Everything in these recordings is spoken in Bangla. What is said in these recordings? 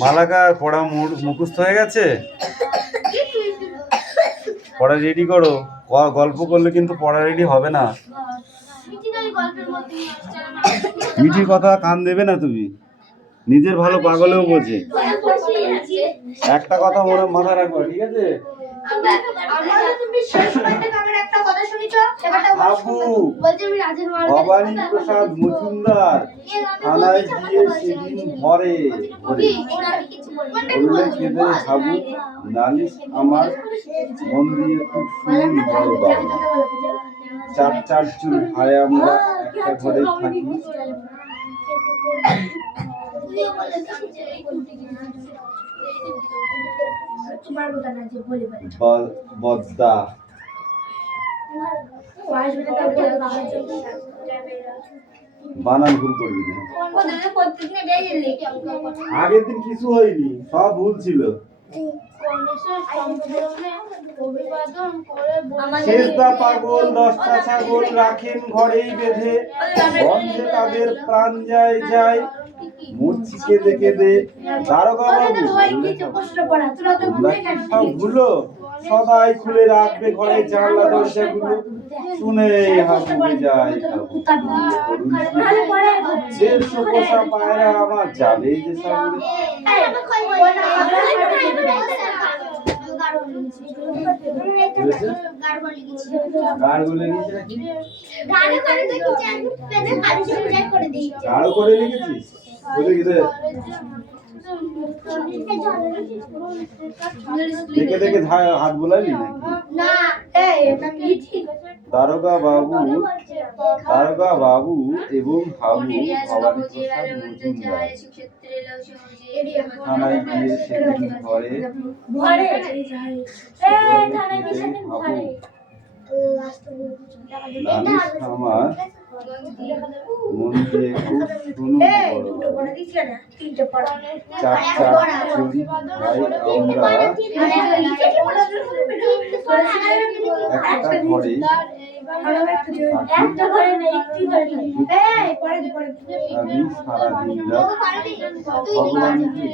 মালাকার পড়া মুখস্থ হয়ে গেছে? পড়া রেডি করো। গল্প করলে কিন্তু পড়া রেডি হবে না। মিঠির কথা কান দেবে না তুমি। নিজের ভালো পাগলেও বোঝে। একটা কথা মাথায় রাখবো, ঠিক আছে? ভবানী প্রসাদ মজুমদার থানায় গিয়ে সেদিন ঘরে বললে কেঁদে হাবু, নালিশ আমার মন দিয়ে খুব শুনুন বড় বাবু। চার চুল ভাই আমরা একটা ঘরে থাকি। বদ্দা বানান ভুল করবি না। আগের দিন কিছু হয়নি, সব ভুল ছিল। শেষদা পাগল 10টা ছাগল রাখেন ঘরেই বেঁধে, গন্ধে তাদের প্রাণ যায় যায় মূর্ছি কেঁদে কেঁদে। দারোগা বাবু সব ভুলো, সদাই খুলে রাখবে ঘরে জানলা দরজাগুলো। শুনে হাবুকে যায় 150 পোষা পায়রা আমার যাবে যে সামনে। গাঢ় করে লিখেছিস? দেখে দেখে হাত বোলালি নাকি? দারোগা বাবু এবং হাবু ভবানী প্রসাদ মজুমদার থানায় গিয়ে সেদিন ঘরে হাবু, নালিশ আমার মন দিয়ে খুব শুনুন বড়। চার চুরি ভাই আমরা একটা ঘরে আমি সারাদিন ভগবানকে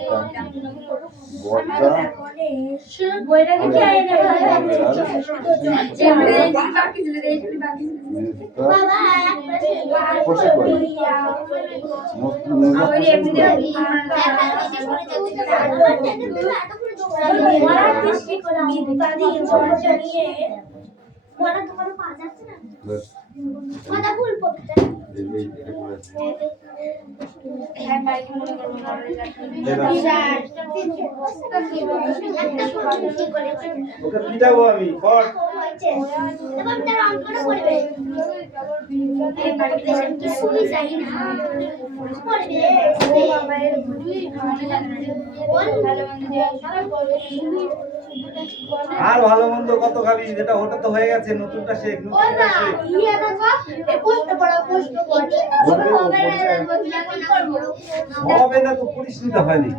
ওকে পিটাবো আমি। আর ভালো মন্দ কত খাবি, যেটা ওটা তো হয়ে গেছে, নতুনটা শেখ। হবে না তো, পরিস্থিতি হয়নি।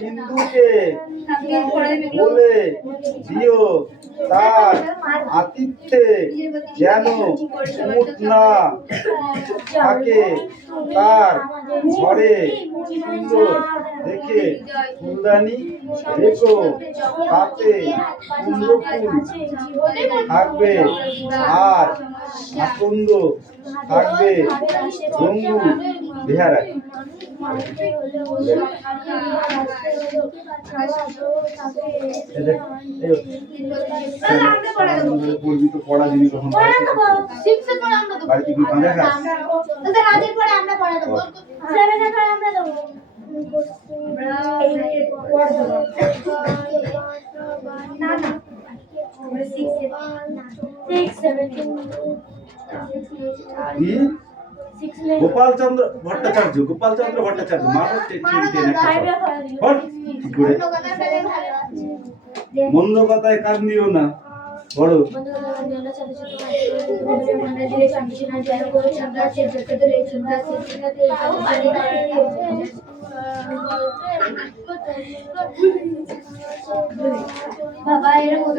হিন্দুকে বলে দিও তার আতিথ্যে যেন মুখ না থাকে, তার ঘরে সুন্দর দেখে ফুলদানি রেখো, তাতে কুমড়ো ফুল থাকবে আর আকন্দ থাকবে জঙ্গু বিহারায়। পড়বি তো, পড়া দিবি কখন? বাড়িতে কি গাঁজা খাস? গোপালচন্দ্র ভট্টাচার্য মানুষ মন্দ কথায় কান দিও না। বড় বাবা এরকম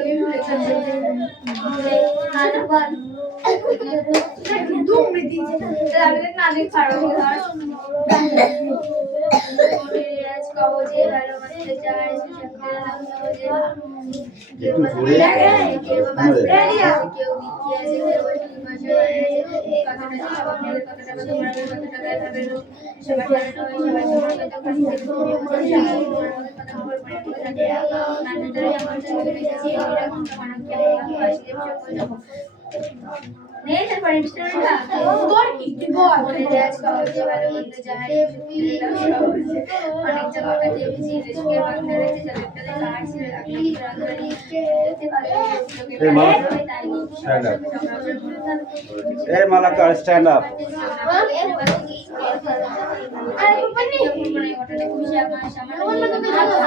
Malakar stand up.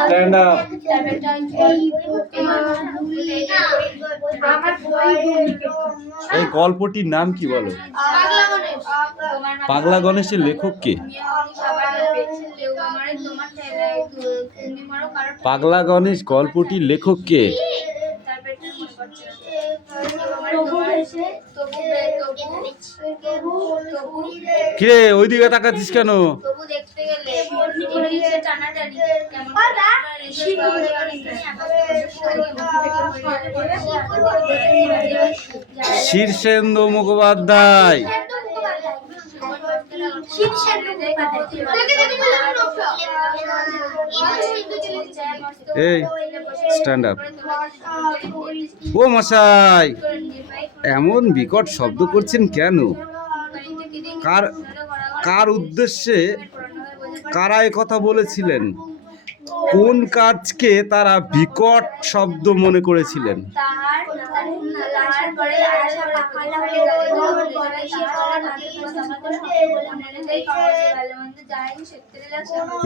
Stand up. এই গল্পটির নাম কি বলো? পাগলা গণেশের লেখক কে? পাগলা গণেশ গল্পটির লেখক কে? কিরে ওইদিকে তাকাচ্ছিস কেন? শীর্ষেন্দু মুখোপাধ্যায়। এই স্ট্যান্ড আপ। ও মশাই, এমন বিকট শব্দ করছেন কেন? কার উদ্দেশ্যে কারা এ কথা বলেছিলেন? কোন কাজকে তারা বিকট শব্দ মনে করেছিলেন?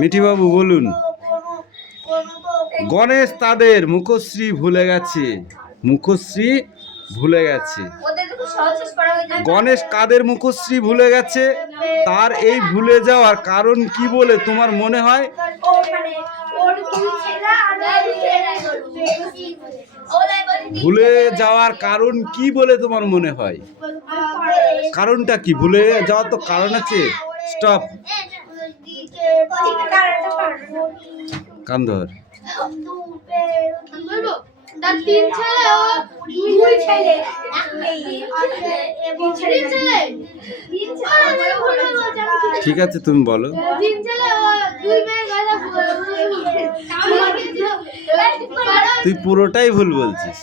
মিঠিবাবু বলুন। গণেশ তাদের মুখশ্রী ভুলে গেছে। মুখশ্রী ভুলে গেছে। গণেশ কাদের মুখশ্রী ভুলে গেছে? তার এই ভুলে যাওয়ার কারণ কি বলে তোমার মনে হয়? ভুলে যাওয়ার কারণ কি বলে তোমার মনে হয়? কারণটা কি? ভুলে যাওয়ার তো কারণ আছে। স্টপ। কান ধর। ঠিক আছে তুমি বলো। তুই পুরোটাই ভুল বলছিস।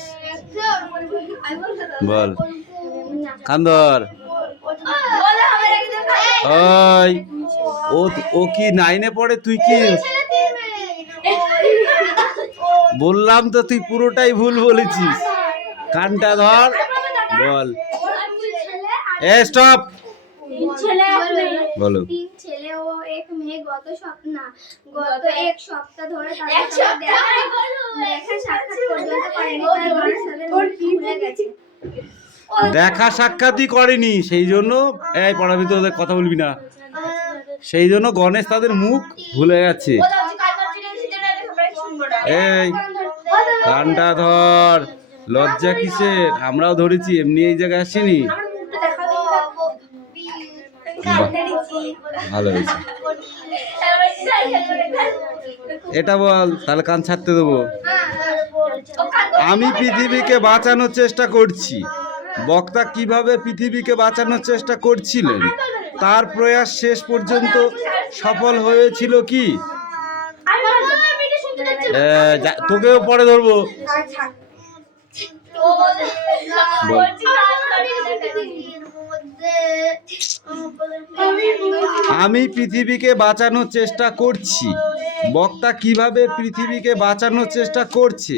বল। কান ধর। ওই ও কি 9-এ পড়ে? তুই কি? বললাম তো তুই পুরোটাই ভুল বলেছিস। কানটা ধর। বল। এ স্টপ। বলো। 3 ছেলে ও 1 মেয়ে গত এক সপ্তাহ ধরে দেখা সাক্ষাৎ পর্যন্ত করেনি। দেখা সাক্ষাৎই করেনি, সেই জন্য এই পড়াবি তো ওদের কথা বলবি না। সেই জন্য গণেশ তাদের মুখ ভুলে গেছে। এই কানটা ধর। লজ্জা কিসের? আমরাও ধরেছি, এমনি এই জায়গায় আসিনি। ভালো হয়েছে। এটা বল, তাহলে কান ছাড়তে দেবো। আমি পৃথিবীকে বাঁচানোর চেষ্টা করছি। বক্তা কিভাবে পৃথিবীকে বাঁচানোর চেষ্টা করছিলেন? তার প্রয়াস শেষ পর্যন্ত সফল হয়েছিল কি? তোকেও পরে ধরবো। আমি পৃথিবীকে বাঁচানোর চেষ্টা করছি। বক্তা কিভাবে পৃথিবীকে বাঁচানোর চেষ্টা করছে?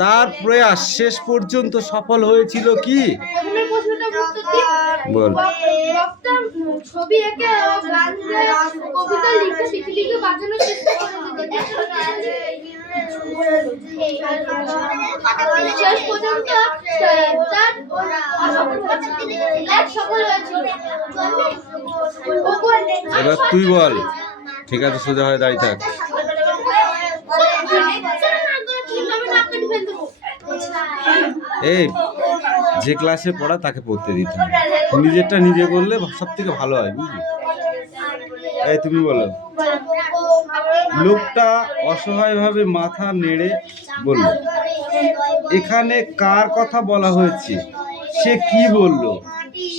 তার প্রয়াস শেষ পর্যন্ত সফল হয়েছিল কি? বল। ছবি এঁকে কবিতা লিখে পৃথিবীকে বাঁচানোর চেষ্টা শেষ পর্যন্ত এবার তুই বল। ঠিক আছে, সোজা হয়ে দাঁড়িয়ে থাক। এই যে ক্লাসে পড়া তাকে পড়তে দিতে হবে, নিজেরটা নিজে করলে সব থেকে ভালো হয়, বুঝলি? এই তুমি বলো। লোকটা অসহায়ভাবে মাথা নেড়ে বলল, এখানে কার কথা বলা হয়েছে? সে কি বলল?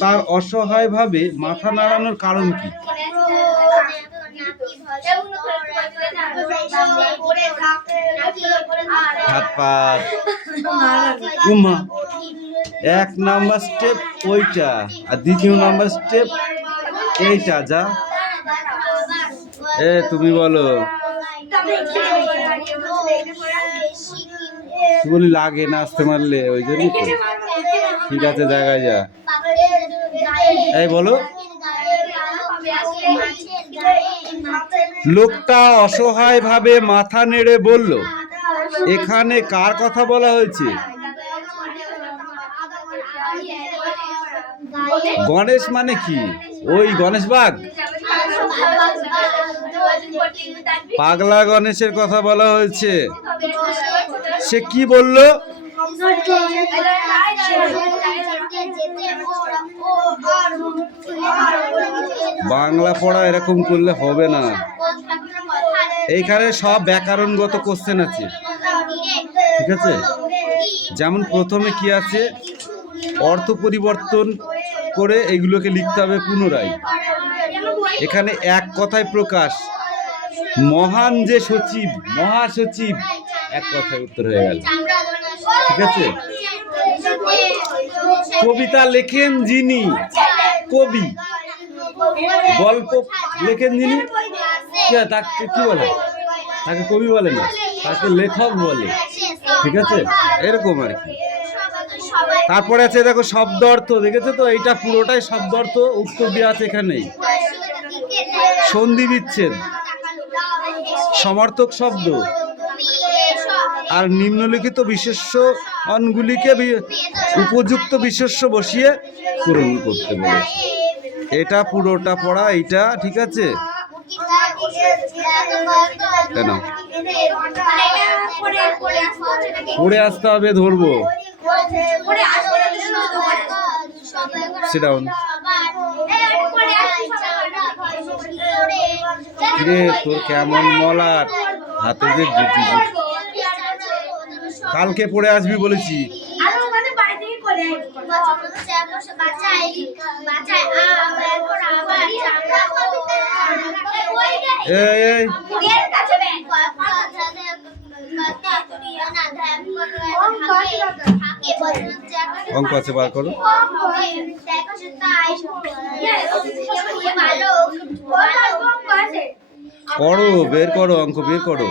তার অসহায়ভাবে মাথা নাড়ানোর কারণ কি? হাত পাত। উমা, 1 নাম্বার স্টেপ ওইটা, আর 2 নাম্বার স্টেপ এইটা। যা, তুমি বলো। বলি লাগে না আসতে মারলে, ওই জন্য। ঠিক আছে, জায়গায় যা। এই বলো। লোকটা অসহায়ভাবে মাথা নেড়ে বলল, এখানে কার কথা বলা হয়েছে? গণেশ মানে কি? ওই গণেশ বাঘ? পাগলা গণেশের কথা বলা হয়েছে। সে কি বলল? বাংলা পড়া এরকম করলে হবে না। এইখানে সব ব্যাকরণগত কোশ্চেন আছে, ঠিক আছে? যেমন প্রথমে কি আছে, অর্থ পরিবর্তন করে এগুলোকে লিখতে হবে পুনরায়। এখানে এক কথায় প্রকাশ, মহান যে সচিব, মহাসচিব, এক কথায় উত্তর হয়ে গেল, ঠিক আছে? কবিতা লেখেন যিনি, কবি। গল্প লেখেন যিনি, তাকে কি বলে? তাকে কবি বলে না, তাকে লেখক বলে, ঠিক আছে? এরকম আর কি। তারপরে আছে দেখো শব্দ অর্থ, দেখেছো তো? এইটা পুরোটাই শব্দ অর্থ, উত্তর দেওয়া আছে এখানেই। সন্ধি বিচ্ছেদ, সমার্থক শব্দ আর নিম্নলিখিত বিশেষ্যণগুলিকে উপযুক্ত বিশেষ্য বসিয়ে পূরণ করতে বলেছে। এটা পুরোটা পড়া, এইটা, ঠিক আছে? কেন পড়ে আসতে হবে? ধরবো। Sit down. রে তোর কেমন মলাট, হাতে যে গুটি। কালকে পড়ে আসবি বলেছি। অঙ্ক আছে, বার করো। করো, বের করো, অঙ্ক বের করো।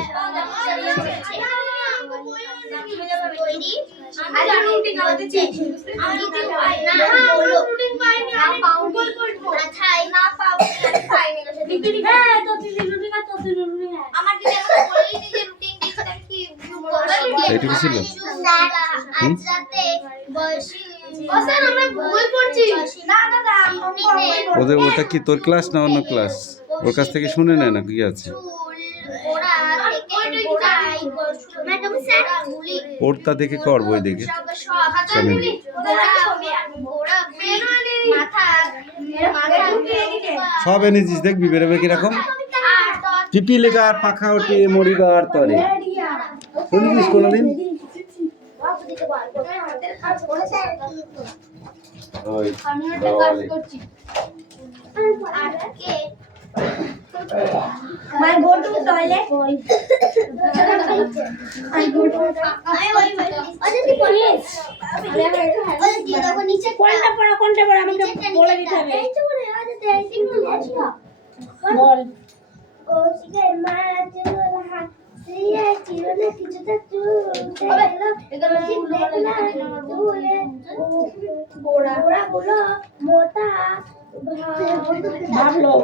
এইটুকু ছিল। ওদের ওটা কি তোর ক্লাস না অন্য ক্লাস? ওর কাছ থেকে শুনে নেয় না কি আছে। ওরটা দেখে কর, বই দেখে। সব এনেছিস, দেখবি বেরোবে কিরকম। টিপি লেখা আর পাখা ওঠে মরিবার তরে, শুনেছিস কোনোদিন? I go to toilet. I go to কোনটা পড়া আমাকে বলে দিতে হবে। বল। ও শিখে মা চলো হাত দিয়ে চিরনে কিছুটা চুলতে গেল এগুলো দেখলা চুলে গোড়া গোড়া গুলো মোটা ভাবলো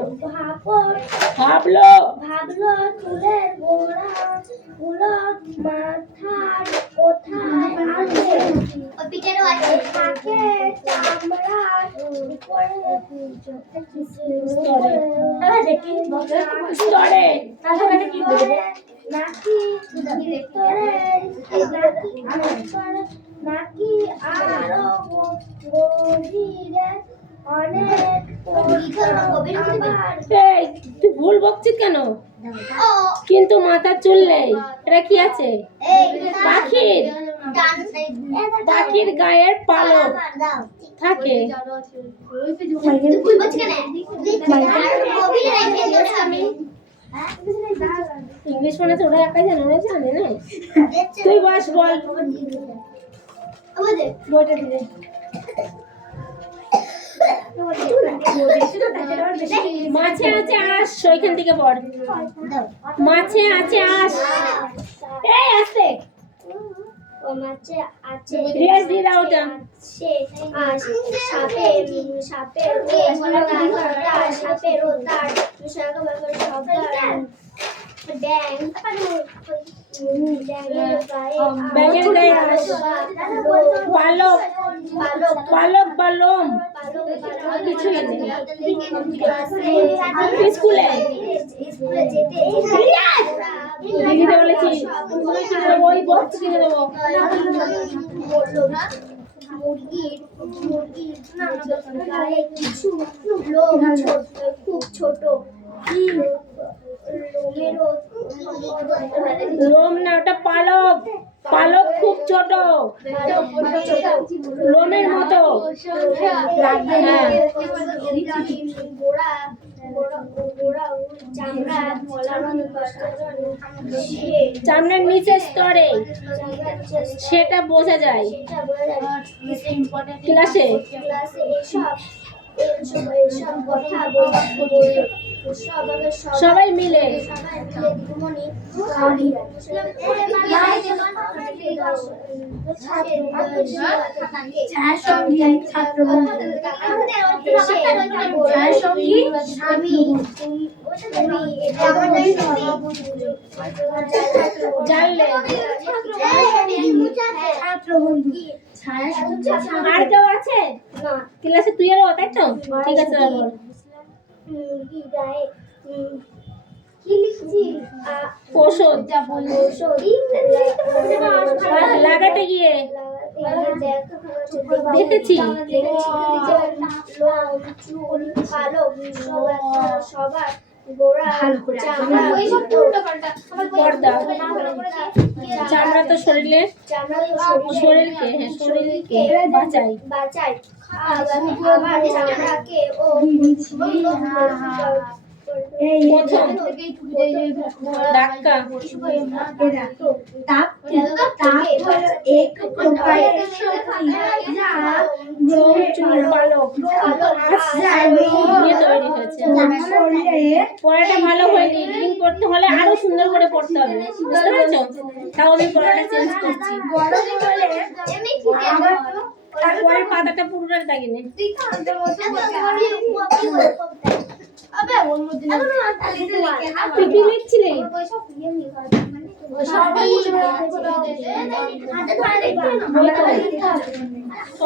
চুলের গোড়া গুলো মাথার কোথায় আছে থাকে চামড়ার উপরে নাকি নাকি আরো গভীরে অনেক এই তুই ভুল বকছিস কেন? কিন্তু মাথার চুল নেই, এটা কি আছে? পাখির গায়ের পালক থাকে। ইংলিশ মানে তো ওরা একাই জানে, ওরা জানে না। তুই বাস বল বইটা দিলে। মাছে আছে আঁশ, ওইখান থেকে পড়। মাছে আছে আঁশ, এই আসতে ও মাছে আছে রেস দিয়ে দাও ওটা। সাপের উদ্ধার ব্যাঙের গায়ে আঁশ, পালক পালক বা লোম কিছুই নেই। স্কুলে দিদিতে বলেছি ওই বক্স কিনে দেবো। মুরগির গায়ে কিছু লোম খুব ছোট লোম না, ওটা পালক। পালক খুব ছোট, লোমের মতো। চামড়ার নিচের স্তরে, সেটা বোঝা যায় ক্লাসে। সবাই মিলে জানলে। আর কেউ আছে ক্লাসে? তুই আরো, তাই তো? ঠিক আছে ওষুধ লাগাতে গিয়ে দেখেছি। সবার গোড়া চামড়া তো শরীরকে বাঁচায়। চামড়াকে ও ধাক্কা পড়াটা ভালো হয়নি, রিডিং পড়তে হলে আরো সুন্দর করে পড়তে হবে, বুঝতে পেরেছো? তাহলে পড়াটা চেঞ্জ করছি। তারপরে পাতাটা পুরোটা দাগিনে। তুই কি লিখছিলি?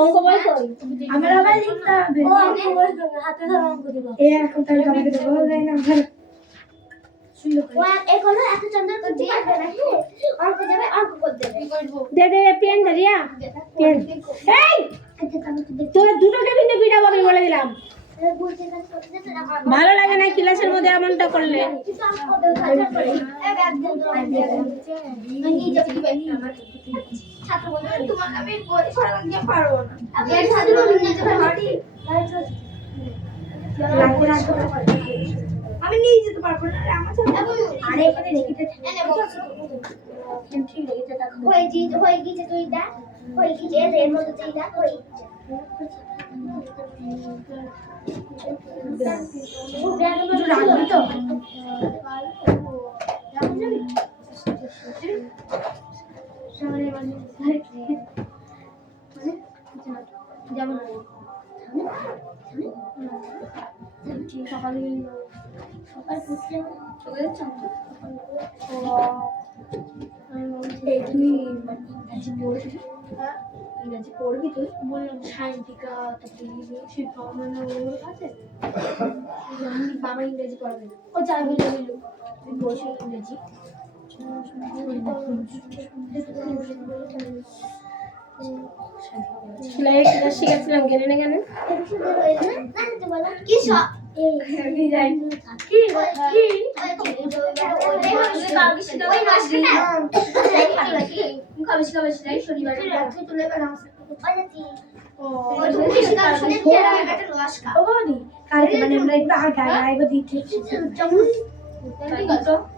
অঙ্ক বই কই? আমরা আবার লিখতে হবে। হাতে ধরে অঙ্ক দিব। এই এখন তাহলে আমাকে দেবো না ভালো। এগুলো এত চন্দ্র করতে পারবে না। অঙ্ক যাবে, অঙ্ক করতে দেবে। দে পেন দে রিয়া, পেন। এই তোরা দুটোকে কিন্তু পিটাবো বলে দিলাম। ভালো লাগে না ক্লাসের মধ্যে এমনটা করলে। আমি নিয়ে যেতে পারবো না। আরে এখানে রেখে হয়ে গিয়েছে তুই দেখ, হয়ে গিয়েছে এর মধ্যে তুই দেখ হয়ে রাখবি তো যেমন সকাল ফুটছে ইংরাজি পড়বি তুই? বললাম সাহিত্যিকা, তারপরে আছে বাবা ইংরেজি পড়াবে। ও যাই হইলো হইলো, তুই বসে ইংরেজি সেলাই ক্লাস শিখেছিলাম গেলে না কেন? কি সব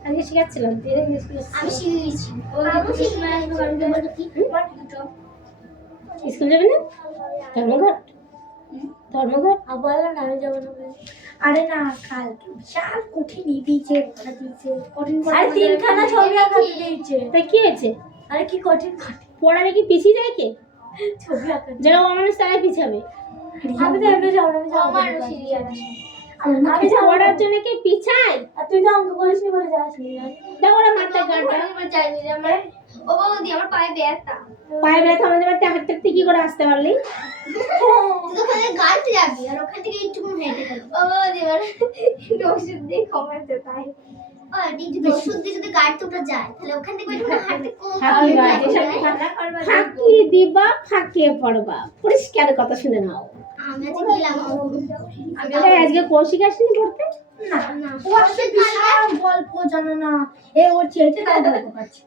আজকে শিখাচ্ছিলাম আমি শিখেছি স্কুল যাবে না? ধর্মঘট ধর্মঘট আবার আমি যাবো না। আরে না, কালকে বিশাল কঠিন দিয়েছে, কঠিন আর তিনখানা ছবি আঁকাতে দিয়েছে। তাই কি হয়েছে? আরে কি কঠিন পড়ালে কি পিছিয়ে যায় কে? ছবি আঁকাতে। যারা অমানুষ তারাই পিছাবে। আমি তো এমনি যাবো না, আমি যাবো আমি যাবো পড়ার জন্য কি পিছায়? আর তুই তো অঙ্ক করিস নি বলে যাস নি। দাও ওরা মারতে গাড়টা। ও বৌদি আমার পায়ে ব্যথা। পায়ে ব্যথা আমাদের বাড়িতে হাঁটতে হাঁটতে কি করে আসতে পারলি? তুই তো ওখানে গাড়িতে যাবি আর ওখান থেকে একটু হেঁটে যাবি। ও বৌদি এবার ওষুধ দিয়ে কমাতে তাই। ও যদি ওষুধ দিয়ে যদি গাড়িতে উঠে যায় তাহলে ওখান থেকে একটু হাঁটতে ফাঁকি দিবা ফাঁকিয়ে পড়বা। পরিষ্কার কথা শুনে নাও। আমি আজকে গেলাম আজকে কৌশিক আসেনি পড়তে? না না ও আসলে বিশাল গল্প জানো না, এ ওর চেয়েতে তাই গল্প পাচ্ছে।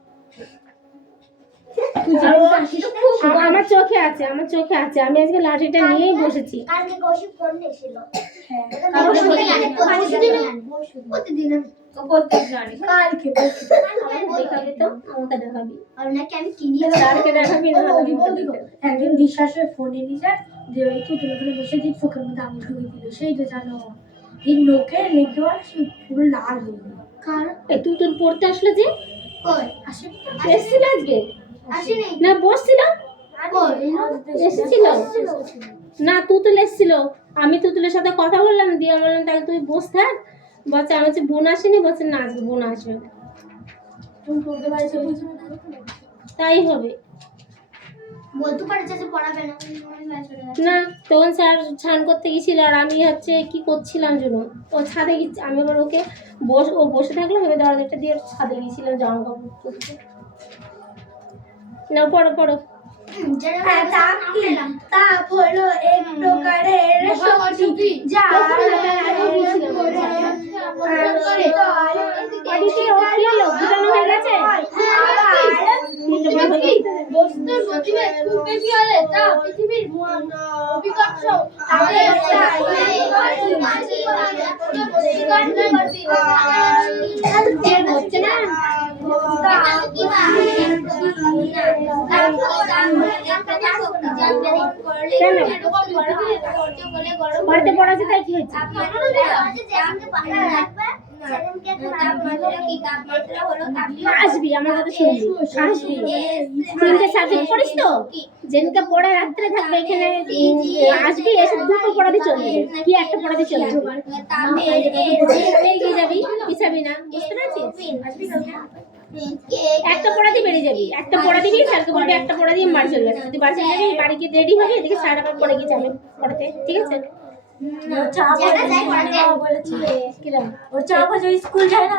আমার চোখে আছে, আমার চোখে আছে। আমি আজকে লাঠিটা নিয়েই বসেছি। কালকে কৌশিক ফোন এসেছিল। হ্যাঁ প্রতিদিন কালকে দেখাবি তো? আমাকে দেখাবি। আর নাকি আমি কিনি কালকে দেখাবি না? একদিন বিশ্বাসের ফোনে নিয়ে যে ওই তো তুলে বসে দিন চোখের মধ্যে আঙুল ঢুকে দিল, সেই তো জানো এই নোকে লেগে সে পুরো লাল হয়ে গেল। কারণ তুই তোর পড়তে আসলে যে কই আসেনি এসেছিল আজকে? আসেনি না বসছিল? এসেছিল না? তুতুল এসেছিল। আমি তুতুলের সাথে কথা বললাম, দিয়ে বললাম তাহলে তুই বস থাক। বলছে আমি হচ্ছে বোন আসেনি। বলছে না আজকে বোন আসবে। তুমি পড়তে পারছো তাই হবে বলতে পারছে যে পড়াবে না। না। তখন স্যার স্নান করতে গেছিল আর আমি হচ্ছে কি করছিলাম যেন ও ছাদে গেছি। আমি আবার ওকে ও বসে থাকলো, ভেবে দরজাটা দিয়ে ছাদে গেছিলাম জামা কাপড় পরতে। না পড়ো পড়ো। তাপ হলো এক প্রকারের শক্তি যা বস্তুর গতিবেগ খুব বেশি হলে তা পৃথিবীর অভিকর্ষ হচ্ছে না। পড়তে পড়াতে তাই কি হয়েছে? আসবি আমার কথা শুনবি, আসবি। তিনটে সাবজেক্ট পড়িস তো, যেদিনকে পড়ে রাত্রে থাকবে এখানে আসবি, এসে দুটো পড়াতে চলবে কি একটা পড়াতে চলবে। এগিয়ে যাবি, পিছাবি না, বুঝতে পারছিস? একটা পড়াতে বেরিয়ে যাবি, একটা পড়া দিবি, স্যারকে বলবি একটা পড়া দিয়ে বাড়ি চলে যাবি। যদি বাড়ি চলে যাবি, বাড়ি গিয়ে রেডি হবে, এদিকে স্যার আবার পড়ে গিয়ে যাবে পড়াতে, ঠিক আছে? স্কুল যায় না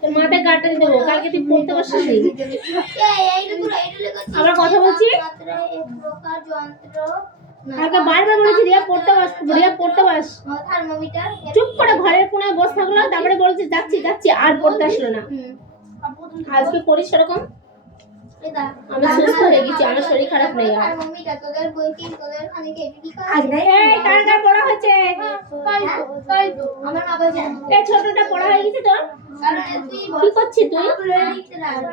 তোর মাথায় গাড়টা দিয়ে দেবো, কালকে তুই পড়তে বসছিস। আবার কথা বলছি, কালকে বারবার বলেছি রিয়া পড়তে বস, রিয়া পড়তে বস। চুপ করে ঘরের কোনায় বসে থাকলো, তারপরে বলছি যাচ্ছি যাচ্ছি, আর পড়তে আসলো না। আজকে করিস সেরকম? আমি সুস্থ হয়ে গেছি, আমার শরীর খারাপ নেই আর। কার কার পড়া হয়েছে? এই ছোটটা পড়া হয়ে গেছে তোর? কি করছিস তুই?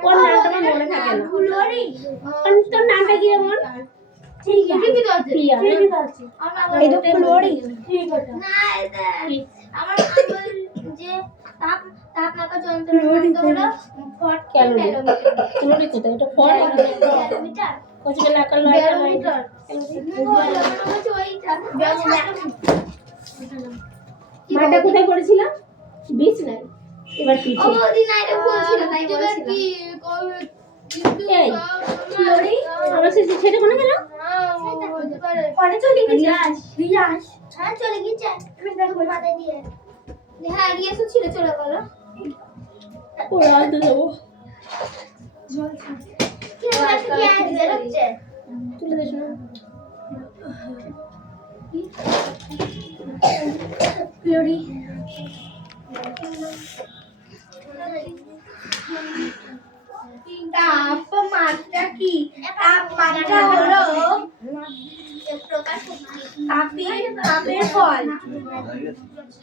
কোন নামটা আমার মনে থাকে না। তোর নামটা কি এমন? তাপমাত্রা যন্ত্রের নাম হলো ফট ক্যালোরি ক্যালোরি কোথায় এটা ফল ব্যারোমিটার কতগুলো আকার লয় ব্যারোমিটার মাটা কোথায় করেছিলাম বিচ নাই এবার পিঠে এই ক্যালোরি আমার সে ছেড়ে কোন গেল চলে গেছে আমি দেখো মাথায় দিয়ে হ্যাঁ রিয়াসও ছিল চলে গেল ওরা আনতে দেবো তুলে দিস না ক্লোরি তাপমাত্রা কি তাপমাত্রা হলো তাপের ফল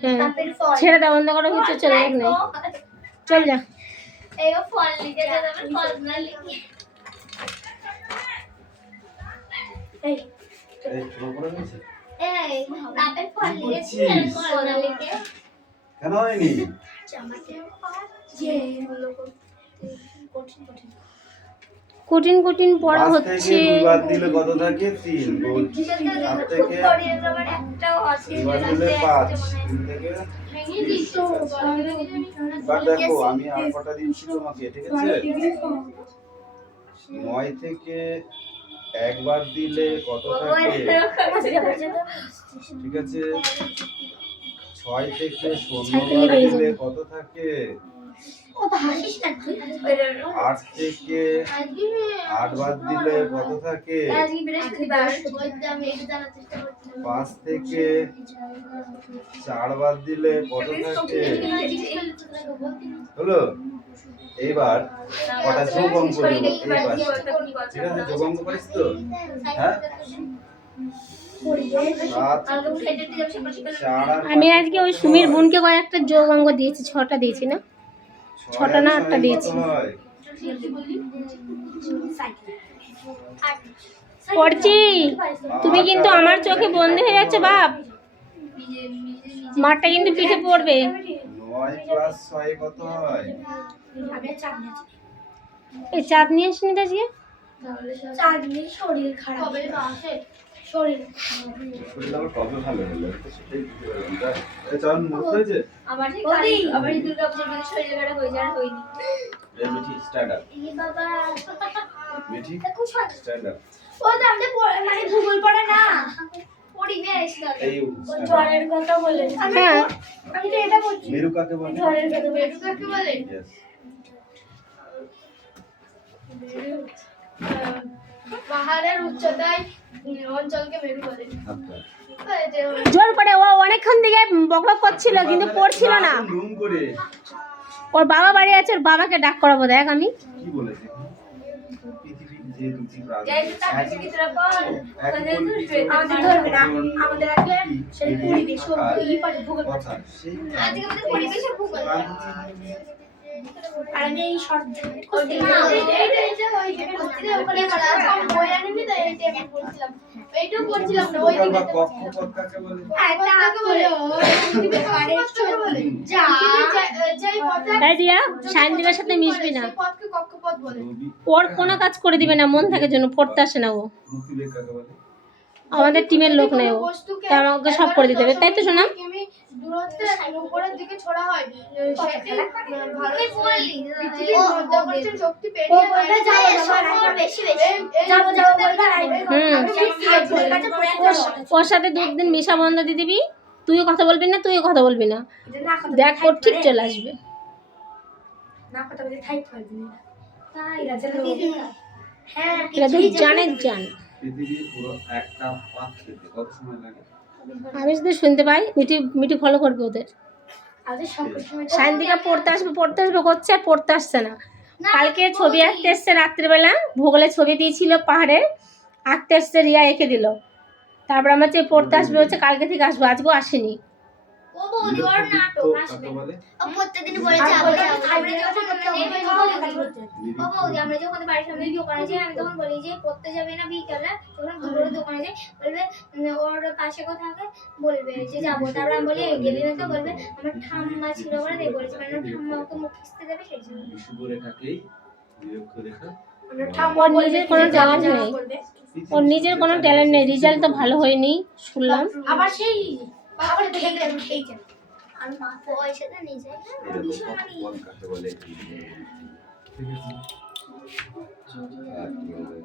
হ্যাঁ তাপের ফল ছেড়ে দাও বন্ধ করো কিছু চলে যাক না চল যা এই ফল লিখে যাবে ফল না লিখে এই এই পুরো করে নিয়েছে এই তাপের ফল লিখেছি ফল না লিখে কেন হয়নি যে হলো কঠিন কঠিন কঠিন কঠিন পড়া 5 হচ্ছে থেকে 2 বার দিলে কত থাকে 3 গুণ 8 থেকে একটাও আছে 2 বার দিলে 5 3 থেকে এবার দেখো আমি আর কটা দিচ্ছি তোমাকে ঠিক আছে 9 থেকে একবার দিলে কত থাকে ঠিক আছে 6 থেকে 16 বার দিলে কত থাকে কত হাসিস না তুই 8 থেকে 8 বার দিলে কত থাকে আজকে বৃহস্পতিবার আমি এটা জানার চেষ্টা করছিলাম 5 থেকে 4 বার দিলে কত থাকে হলো এইবার কটা যোগ অঙ্ক দেবো এইবার ঠিক আছে যোগ অঙ্ক পারিস তো হ্যাঁ 7 আমি আজকে ওই সুমির বোনকে কয়েকটা যোগ অঙ্ক দিয়েছি 6টা দিয়েছি না 6টা না 8টা দিয়েছি পড়ছি তুমি কিন্তু আমার চোখে বন্ধ হয়ে যাচ্ছে বাপ মাঠটা কিন্তু পিঠে পড়বে 9 প্লাস 6 কত হয় এই চাঁদ নিয়ে আসিনি তো আজকে চাঁদনি শরীর খারাপ হবে শরীর শরীর আবার কবে ভালো হলো তো সেটাই বুঝতে পারলাম না এই চল মুখ হয়েছে আবার এই দুর্গাপূজার দিন শরীর খারাপ হয়ে যায় হয়নি এই মিঠি স্ট্যান্ড আপ এই বাবা মিঠি স্ট্যান্ড আপ ও তো আমরা মানে ভূগোল পড়া না পরিবেশ এই ঝড়ের কথা বলে হ্যাঁ আমি তো এটা বলছি মেরু কাকে বলে ঝড়ের কথা মেরু কাকে বলে Yes. পাহাড়ের উচ্চতায় অঞ্চলকে মেরু বলে আচ্ছা জোর করে ও অনেকক্ষণ থেকে বকবক করছিল কিন্তু পড়ছিল না রুম করে ওর বাবা বাড়ি আছে ওর বাবাকে ডাক করাবো দেখ আমি কি বলেছে পৃথিবীর যে দুটি প্রাণ আমাদের ধরবে না আমাদের আগে সেই পরিবেশ এই পারে ভূগোল কথা সেই আজকে আমাদের পরিবেশের ভূগোল আর আমি এই শর্ট এইটাও করছিলাম না ওই দিকে কক্ষপথ কাকে বলে তাই দিয়া সায়নদীপের সাথে মিশবি না কক্ষপথ বলে রবি ওর কোনো কাজ করে দিবে না মন থাকে জন্য পড়তে আসে না ও মুক্তিবেগ কাকে বলে আমাদের টিমের লোক নেই ও তাই আমাকে সব করে দিতে হবে তাই তো শোনা দূরত্বে উপরের দিকে ছড়া হয় সেটি পৃথিবীর মাধ্যাকর্ষণ শক্তি পেরিয়ে যায় বেশি বেশি যাবো ওর সাথে 2 দিন মিশা বন্ধ দিয়ে দিবি তুইও কথা বলবি না তুইও কথা বলবি না দেখ ওর ঠিক চলে আসবে না কথা বলে থাই পারবি না তাই হ্যাঁ এটা তুই জানে জান পৃথিবীর পুরো একটা পাক খেতে কত সময় লাগে আমি যদি শুনতে পাই মিটি ফলো করবে ওদের আজকে সকল সময় সায়নদীপা পড়তে আসবে করছে আর পড়তে আসছে না কালকে ছবি আঁকতে এসছে রাত্রিবেলা ভূগোলে ছবি দিয়েছিল পাহাড়ে আঁকতে এসছে রিয়া এঁকে দিল তারপর আমার যে পড়তে আসবে হচ্ছে কালকে থেকে আসবো আজকেও আসেনি ও বৌদি ওর নাটক তো হাসবে কাকে বলে? ও প্রত্যেকদিন বলে যাবো আমরা যখন ও বৌদি আমরা যখন বাড়ির সামনে দোকানে যাই আমি তখন বলি যে পড়তে যাবে না বিকালে তখন দুপুরে দোকানে যাই বলবে ওর পাশে কোথাও থাকে বলবে যে যাবো তারপর আমি বলি গেলি না তো বলবে আমার ঠাম্মা ছিল বলে তাই বলেছে মানে ঠাম্মা ওকে মুখ খিস্তে দেবে সেই জন্য শুভ রেখাকেই নিরক্ষরেখা ওর নিজের কোনো ট্যালেন্ট নেই, ওর নিজের কোনো ট্যালেন্ট নেই, রেজাল্ট তো ভালো হয়নি শুনলাম। আবার সেই আবার দেখে গেলাম সেই আর মা পয়সাটা নিয়ে যায় এরকম কাকে বলে? ঠিক আছে। আর কি বলে?